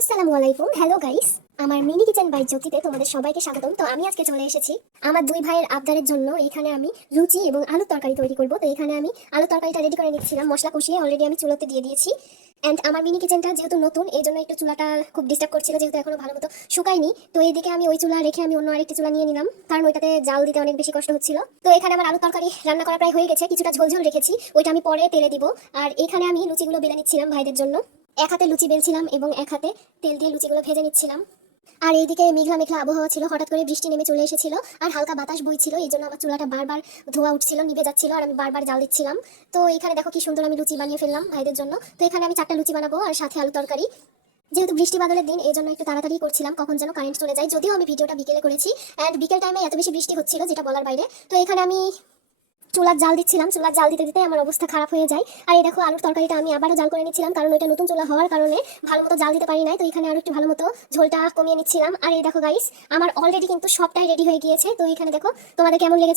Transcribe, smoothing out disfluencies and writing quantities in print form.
আসসালামু আলাইকুম। Hello guys, আমার মিনি কিচেন বাই জ্যোতিতে তোমাদের সবাইকে স্বাগতম। তো আমি আজকে চলে এসেছি আমার দুই ভাইয়ের আবদারের জন্য। এখানে আমি লুচি এবং আলুর তরকারি তৈরি করব। তো এখানে আমি আলুর তরকারিটা রেডি করে নিচ্ছিলাম, মশলা কষিয়ে অলরেডি আমি চুলোতে দিয়ে দিয়েছি। অ্যান্ড আমার মিনি কিচেনটা যেহেতু নতুন, এই জন্য একটু চুলাটা খুব ডিস্টার্ব করছিল, যেহেতু এখনো ভালো মতো শুকায়নি। তো এইদিকে আমি ওই চুলা রেখে আমি অন্য আরেকটি চুলা নিয়ে নিলাম, কারণ ওইটাতে জাল দিতে অনেক বেশি কষ্ট হচ্ছিল। তো এখানে আমার আলুর তরকারি রান্না করা প্রায় হয়ে গেছে, কিছুটা ঝোল রেখেছি, ওইটা আমি পরে তেলে দিব। আর এখানে আমি লুচিগুলো বেলে নিচ্ছিলাম ভাইদের জন্য। এক হাতে লুচি বেলছিলাম এবং এক হাতে তেল দিয়ে লুচিগুলো ভেজে নিচ্ছিলাম। আর এইদিকে মেঘলা মেঘলা আবহাওয়া ছিল, হঠাৎ করে বৃষ্টি নেমে চলে এসেছিল আর হালকা বাতাস বইছিল, এই জন্য আমার চুলাটা বারবার ধোয়া উঠছিল, নিভে যাচ্ছিল আর আমি বারবার জাল দিচ্ছিলাম। তো এখানে দেখো কি সুন্দর আমি লুচি বানিয়ে ফেললাম ভাইদের জন্য। তো এখানে আমি 4টা লুচি বানাবো আর সাথে আলু তরকারি। যেহেতু বৃষ্টি বাদলের দিন, এই জন্য একটু তাড়াতাড়ি করছিলাম, কখন যেন কারেন্ট চলে যায়। যদিও আমি ভিডিওটা বিকেলে করেছি, অ্যান্ড বিকেল টাইমে এত বেশি বৃষ্টি হচ্ছিল যেটা বলার বাইরে। তো এখানে আমি চুলার জাল দিচ্ছিলাম, চুলার জাল দিতে দিতে আমার অবস্থা খারাপ হয়ে যায়। আর এই দেখো আলুর তরকারিটা আমি আবারও জাল করে নিচ্ছিলাম, কারণ ওইটা নতুন চুলা হওয়ার কারণে ভালো মতো জাল দিতে পারি নাই। তো এখানে আরো একটু ভালো মতো ঝোলটা কমিয়ে নিচ্ছিলাম। আর এই দেখো গাইস, আমার অলরেডি কিন্তু সবটাই রেডি হয়ে গিয়েছে। তো এখানে দেখো তোমাদের কেমন লেগেছে